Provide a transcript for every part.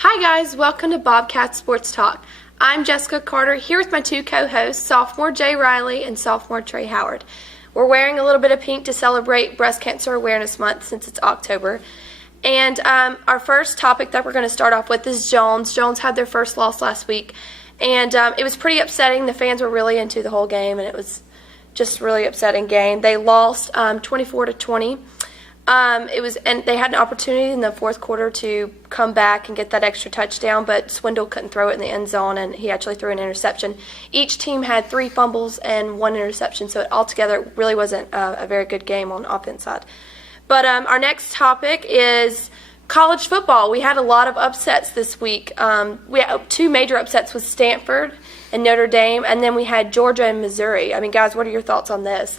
Hi guys, welcome to Bobcat Sports Talk. I'm Jessica Carter here with my two co-hosts, sophomore Jay Riley and sophomore Trey Howard. We're wearing a little bit of pink to celebrate Breast Cancer Awareness Month since it's October. And our first topic that we're going to start off with is Jones. Jones had their first loss last week, and it was pretty upsetting. The fans were really into the whole game, and it was just a really upsetting game. They lost 24-20. And they had an opportunity in the fourth quarter to come back and get that extra touchdown, but Swindle couldn't throw it in the end zone, and he actually threw an interception. Each team had 3 fumbles and 1 interception, so altogether it really wasn't a very good game on the offense side. But our next topic is college football. We had a lot of upsets this week. We had 2 major upsets with Stanford and Notre Dame, and then we had Georgia and Missouri. I mean, guys, what are your thoughts on this?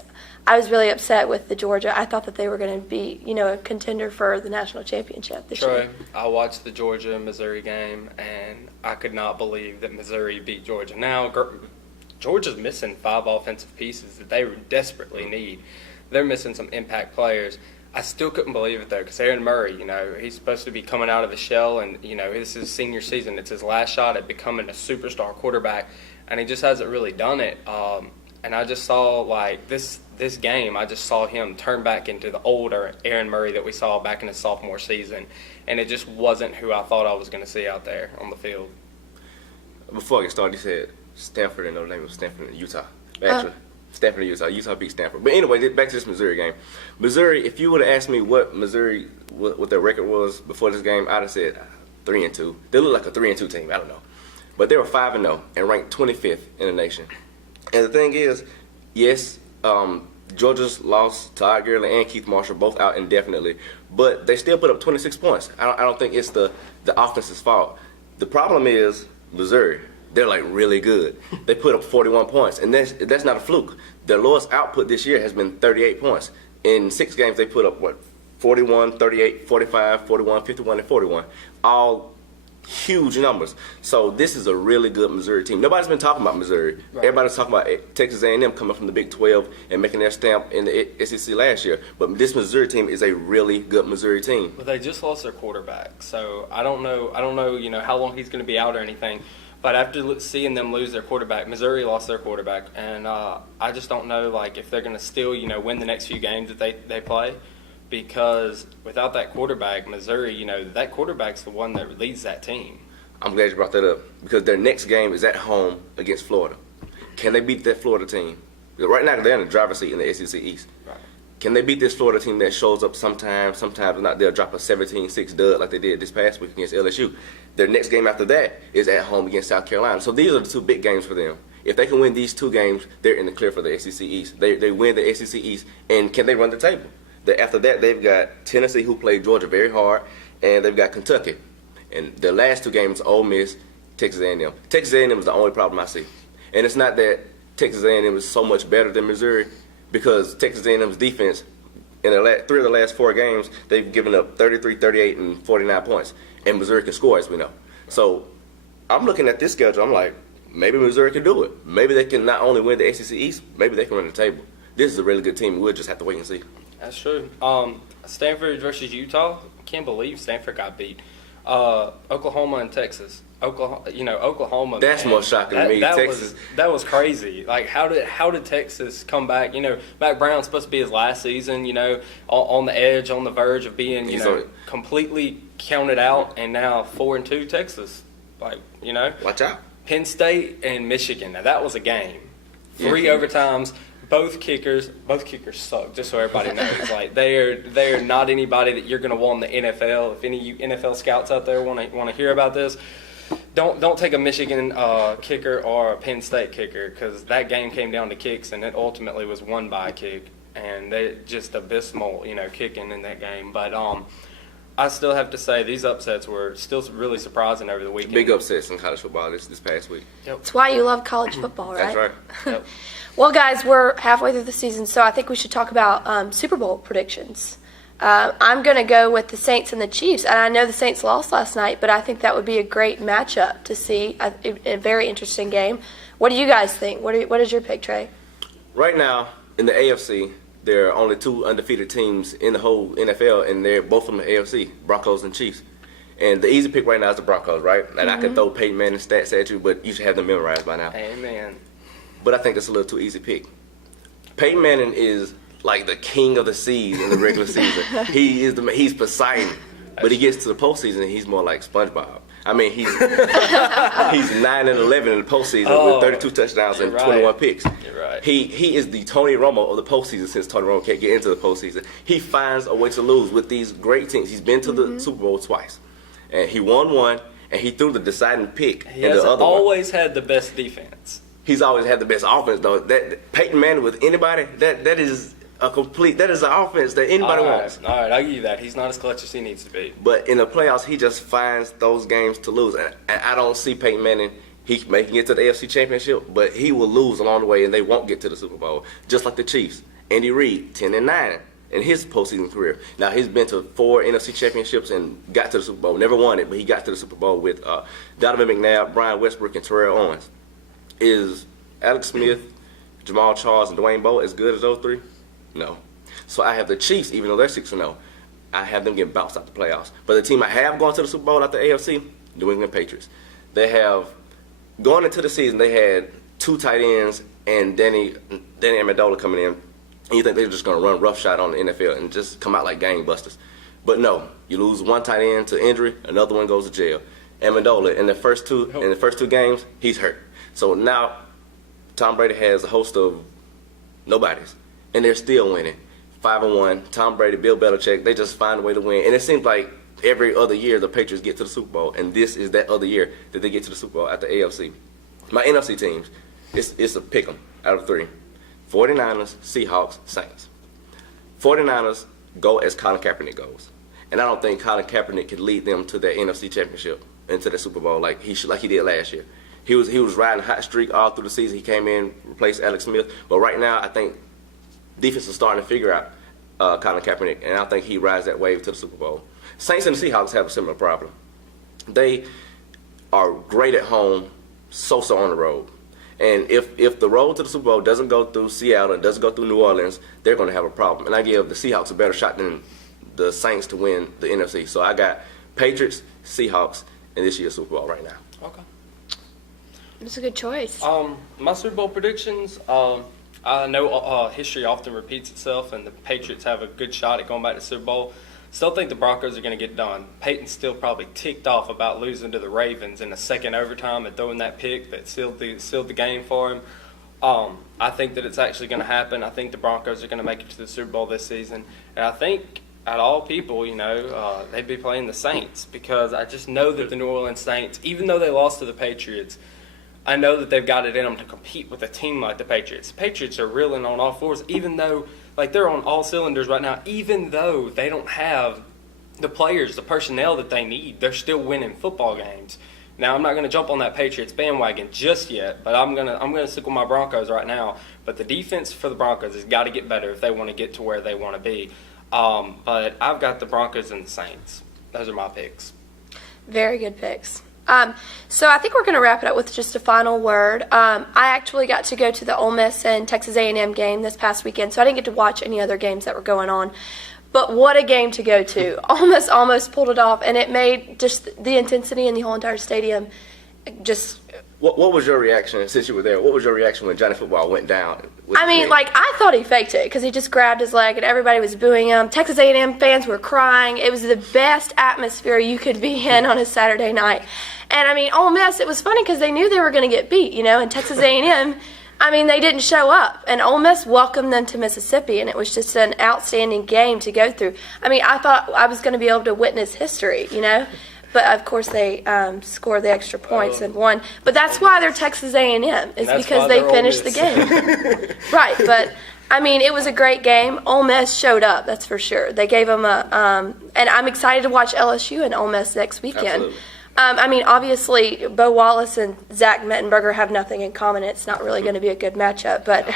I was really upset with the Georgia. I thought that they were going to be, a contender for the national championship this year. I watched the Georgia-Missouri game, and I could not believe that Missouri beat Georgia. Now, Georgia's missing 5 offensive pieces that they desperately need. They're missing some impact players. I still couldn't believe it, though, because Aaron Murray, he's supposed to be coming out of the shell, and, this is his senior season. It's his last shot at becoming a superstar quarterback, and he just hasn't really done it. And I just saw, this game, I just saw him turn back into the older Aaron Murray that we saw back in his sophomore season. And it just wasn't who I thought I was going to see out there on the field. Before I get started, you said Stanford and Notre Dame was Stanford and Utah. Actually, Stanford and Utah. Utah beat Stanford. But anyway, back to this Missouri game. Missouri, if you would have asked me what their record was before this game, I'd have said 3-2. They look like a 3-2 team. I don't know. But they were 5-0 and ranked 25th in the nation. And the thing is, yes, Georgia's lost Todd Gurley and Keith Marshall, both out indefinitely, but they still put up 26 points. I don't think it's the offense's fault. The problem is Missouri. They're really good. They put up 41 points, and that's not a fluke. Their lowest output this year has been 38 points. In 6 games, they put up 41, 38, 45, 41, 51, and 41. All huge numbers. So this is a really good Missouri team. Nobody's been talking about Missouri. Right. Everybody's talking about Texas A&M coming from the Big 12 and making their stamp in the SEC last year. But this Missouri team is a really good Missouri team. But they just lost their quarterback, so I don't know, how long he's going to be out or anything. But after seeing them lose their quarterback, Missouri lost their quarterback, and I just don't know if they're going to still win the next few games that they play. Because without that quarterback, Missouri, that quarterback's the one that leads that team. I'm glad you brought that up because their next game is at home against Florida. Can they beat that Florida team? Because right now they're in the driver's seat in the SEC East. Right. Can they beat this Florida team that shows up sometimes not? They'll drop a 17-6 dud like they did this past week against LSU. Their next game after that is at home against South Carolina. So these are the 2 big games for them. If they can win these 2 games, they're in the clear for the SEC East. They win the SEC East, and can they run the table? After that, they've got Tennessee, who played Georgia very hard, and they've got Kentucky. And the last 2 games, Ole Miss, Texas A&M. Texas A&M is the only problem I see. And it's not that Texas A&M is so much better than Missouri, because Texas A&M's defense, in the 3 of the last 4 games, they've given up 33, 38, and 49 points. And Missouri can score, as we know. So I'm looking at this schedule, I'm like, maybe Missouri can do it. Maybe they can not only win the SEC East, maybe they can run the table. This is a really good team. We'll just have to wait and see. That's true. Stanford versus Utah. Can't believe Stanford got beat. Oklahoma and Texas. Oklahoma. That's more shocking to me. Texas. That was crazy. How did Texas come back? Mac Brown's supposed to be his last season. On the edge, on the verge of being completely counted out, and now 4-2 Texas. Watch out. Penn State and Michigan. Now that was a game. 3 overtimes. Both kickers suck. Just so everybody knows, they are not anybody that you're going to want in the NFL. If any of you NFL scouts out there want to hear about this, don't take a Michigan kicker or a Penn State kicker, because that game came down to kicks, and it ultimately was won by a kick, and they just abysmal kicking in that game. But I still have to say these upsets were still really surprising over the weekend. Big upsets in college football this past week. Yep. That's why you love college football, right? That's right. Yep. Well, guys, we're halfway through the season, so I think we should talk about Super Bowl predictions. I'm going to go with the Saints and the Chiefs, and I know the Saints lost last night, but I think that would be a great matchup to see, a very interesting game. What do you guys think? What is your pick, Trey? Right now, in the AFC, there are only 2 undefeated teams in the whole NFL, and they're both from the AFC, Broncos and Chiefs. And the easy pick right now is the Broncos, right? And I can throw Peyton Manning stats at you, but you should have them memorized by now. Amen. But I think that's a little too easy pick. Peyton Manning is like the king of the seas in the regular season. He's Poseidon, but he gets to the postseason and he's more like SpongeBob. I mean, he's 9-11 in the postseason with 32 touchdowns and 21 picks. You're right. He is the Tony Romo of the postseason since Tony Romo can't get into the postseason. He finds a way to lose with these great teams. He's been to the Super Bowl twice, and he won one, and he threw the deciding pick He in has the other always had the best defense. He's always had the best offense, though. That Peyton Manning with anybody, that is an offense that anybody wants. All right, I'll give you that. He's not as clutch as he needs to be. But in the playoffs, he just finds those games to lose. And I don't see Peyton Manning, he making it to the AFC Championship, but he will lose along the way, and they won't get to the Super Bowl. Just like the Chiefs. Andy Reid, 10-9 in his postseason career. Now, he's been to 4 NFC Championships and got to the Super Bowl. Never won it, but he got to the Super Bowl with Donovan McNabb, Brian Westbrook, and Terrell Owens. Is Alex Smith, Jamal Charles, and Dwayne Bowe as good as those three? No. So I have the Chiefs, even though they're 6-0. I have them getting bounced out the playoffs. But the team I have gone to the Super Bowl out the AFC, New England Patriots. They have, going into the season, they had 2 tight ends and Danny Amendola coming in. And you think they're just going to run roughshod on the NFL and just come out like gangbusters. But no, you lose one tight end to injury, another one goes to jail. Amendola, in the first two games, he's hurt. So now Tom Brady has a host of nobodies, and they're still winning. 5-1. Tom Brady, Bill Belichick, they just find a way to win. And it seems like every other year the Patriots get to the Super Bowl, and this is that other year that they get to the Super Bowl at the AFC. My NFC teams, it's a pick 'em out of 3. 49ers, Seahawks, Saints. 49ers go as Colin Kaepernick goes. And I don't think Colin Kaepernick could lead them to that NFC Championship and to the Super Bowl like he did last year. He was riding a hot streak all through the season. He came in, replaced Alex Smith. But right now, I think defense is starting to figure out Colin Kaepernick, and I think he rides that wave to the Super Bowl. Saints and the Seahawks have a similar problem. They are great at home, so-so on the road. And if the road to the Super Bowl doesn't go through Seattle and doesn't go through New Orleans, they're going to have a problem. And I give the Seahawks a better shot than the Saints to win the NFC. So I got Patriots, Seahawks, in this year's Super Bowl right now. Okay. It's a good choice. My Super Bowl predictions, I know history often repeats itself, and the Patriots have a good shot at going back to the Super Bowl. Still think the Broncos are going to get done. Peyton's still probably ticked off about losing to the Ravens in the second overtime and throwing that pick that sealed the game for him. I think that it's actually going to happen. I think the Broncos are going to make it to the Super Bowl this season. And I think, out of all people, they'd be playing the Saints, because I just know that the New Orleans Saints, even though they lost to the Patriots, I know that they've got it in them to compete with a team like the Patriots. The Patriots are reeling on all fours, even though they're on all cylinders right now. Even though they don't have the players, the personnel that they need, they're still winning football games. Now, I'm not going to jump on that Patriots bandwagon just yet, but I'm gonna stick with my Broncos right now. But the defense for the Broncos has got to get better if they want to get to where they want to be. But I've got the Broncos and the Saints. Those are my picks. Very good picks. So I think we're going to wrap it up with just a final word. I actually got to go to the Ole Miss and Texas A&M game this past weekend, so I didn't get to watch any other games that were going on. But what a game to go to. Ole Miss almost pulled it off, and it made just the intensity in the whole entire stadium just... What was your reaction, since you were there, what was your reaction when Johnny Football went down? I thought he faked it because he just grabbed his leg and everybody was booing him. Texas A&M fans were crying. It was the best atmosphere you could be in on a Saturday night. And, Ole Miss, it was funny because they knew they were going to get beat, and Texas A&M, they didn't show up. And Ole Miss welcomed them to Mississippi, and it was just an outstanding game to go through. I thought I was going to be able to witness history, But, of course, they scored the extra points and won. But that's why they're Texas A&M, is because they finished the game. Right, but, it was a great game. Ole Miss showed up, that's for sure. They gave them and I'm excited to watch LSU and Ole Miss next weekend. Absolutely. Obviously, Bo Wallace and Zach Mettenberger have nothing in common. It's not really going to be a good matchup. But,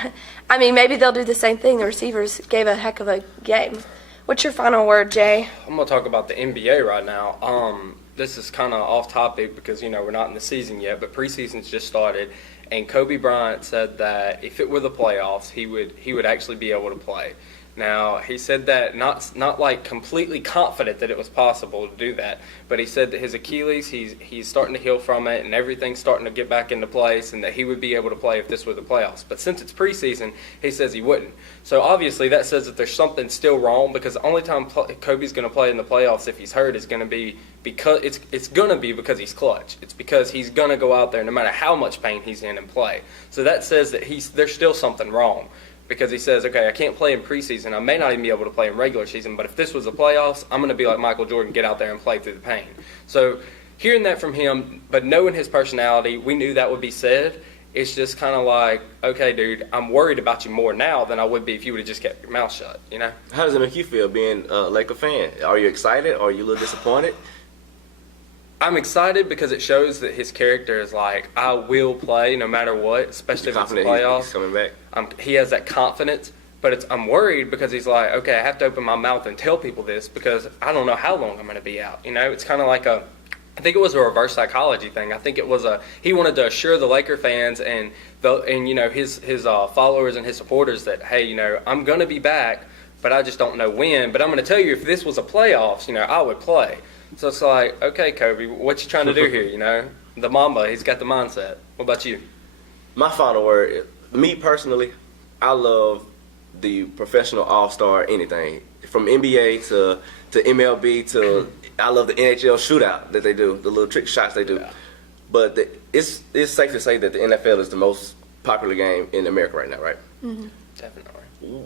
maybe they'll do the same thing. The receivers gave a heck of a game. What's your final word, Jay? I'm going to talk about the NBA right now. This is kind of off topic because, we're not in the season yet, but preseason's just started. And Kobe Bryant said that if it were the playoffs, he would actually be able to play. Now, he said that not like completely confident that it was possible to do that, but he said that his Achilles, he's starting to heal from it, and everything's starting to get back into place, and that he would be able to play if this were the playoffs. But since it's preseason, he says he wouldn't. So obviously that says that there's something still wrong, because the only time Kobe's going to play in the playoffs if he's hurt is going to be because it's going to be because he's clutch. It's because he's going to go out there no matter how much pain he's in and play. So that says that there's still something wrong. Because he says, okay, I can't play in preseason. I may not even be able to play in regular season, but if this was the playoffs, I'm going to be like Michael Jordan, get out there and play through the pain. So hearing that from him, but knowing his personality, we knew that would be said. It's just kind of like, okay, dude, I'm worried about you more now than I would be if you would have just kept your mouth shut, you know? How does it make you feel being a Laker fan? Are you excited? Or are you a little disappointed? I'm excited because it shows that his character is like, I will play no matter what, especially if it's the playoffs. He's coming back. He has that confidence, but I'm worried because he's like, okay, I have to open my mouth and tell people this because I don't know how long I'm going to be out. You know, it's kind of like I think it was a reverse psychology thing. I think it was he wanted to assure the Laker fans and you know his followers and his supporters that, hey, you know, I'm going to be back, but I just don't know when. But I'm going to tell you, if this was a playoffs, you know, I would play. So it's like, okay, Kobe, what you trying to do here, you know? The Mamba, he's got the mindset. What about you? My final word, me personally, I love the professional all-star anything. From NBA to MLB to, I love the NHL shootout that they do, the little trick shots they do. Yeah. But it's safe to say that the NFL is the most popular game in America right now, right? Mm-hmm. Definitely.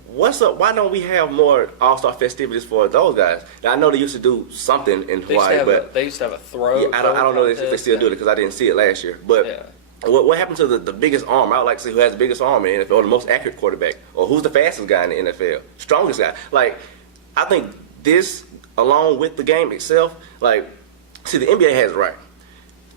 What's up? Why don't we have more all-star festivities for those guys? Now, I know they used to do something in Hawaii, but they used to have a throw. Yeah, I don't know if they still do it because I didn't see it last year. But what happened to the biggest arm? I would like to see who has the biggest arm in the NFL, or the most accurate quarterback, or who's the fastest guy in the NFL, strongest guy. Like, I think this, along with the game itself, like, see, the NBA has it right.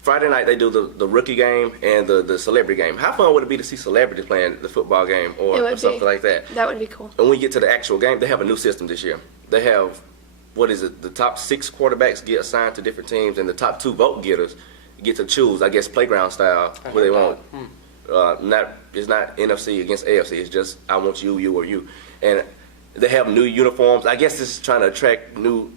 Friday night they do the rookie game and the celebrity game. How fun would it be to see celebrities playing the football game or something like that? That would be cool. And when we get to the actual game, they have a new system this year. They have, the top 6 quarterbacks get assigned to different teams, and the top 2 vote getters get to choose, I guess, playground style, who they want. It's not NFC against AFC. It's just, I want you, or you. And they have new uniforms. I guess this is trying to attract new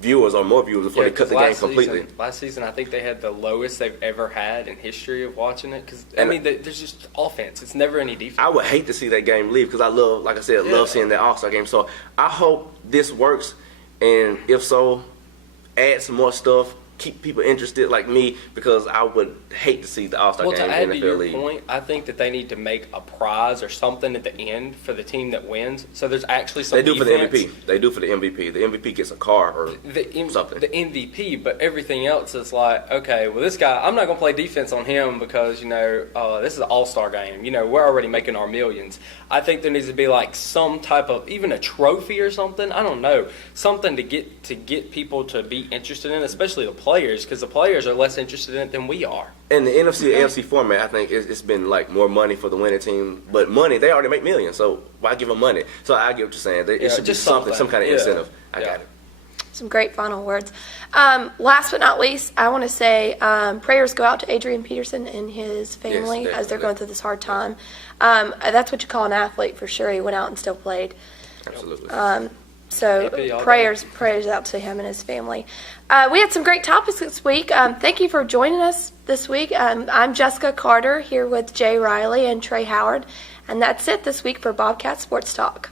viewers or more viewers before they cut the game completely. Last season, I think they had the lowest they've ever had in history of watching it. Because, I mean, there's just offense. It's never any defense. I would hate to see that game leave because I love, like I said, love seeing that All-Star game. So I hope this works, and if so, add some more stuff. Keep people interested like me, because I would hate to see the All-Star game in the NFL League. To add to your point, I think that they need to make a prize or something at the end for the team that wins. So there's actually some defense. For the MVP. They do for the MVP. The MVP gets a car or something. The MVP, but everything else is like, okay, well, this guy, I'm not going to play defense on him because, you know, this is an all-star game. You know, we're already making our millions. I think there needs to be like some type of, even a trophy or something. I don't know. Something to get people to be interested in, especially the players, because the players are less interested in it than we are. In the NFC AFC format, I think it's been like more money for the winning team, but money, they already make millions, so why give them money? So I get what you're saying. It should be some kind of incentive. I got it. Some great final words. Last but not least, I want to say prayers go out to Adrian Peterson and his family as they're going through this hard time. That's what you call an athlete for sure. He went out and still played. Absolutely. So prayers out to him and his family. We had some great topics this week. Thank you for joining us this week. I'm Jessica Carter here with Jay Riley and Trey Howard. And that's it this week for Bobcat Sports Talk.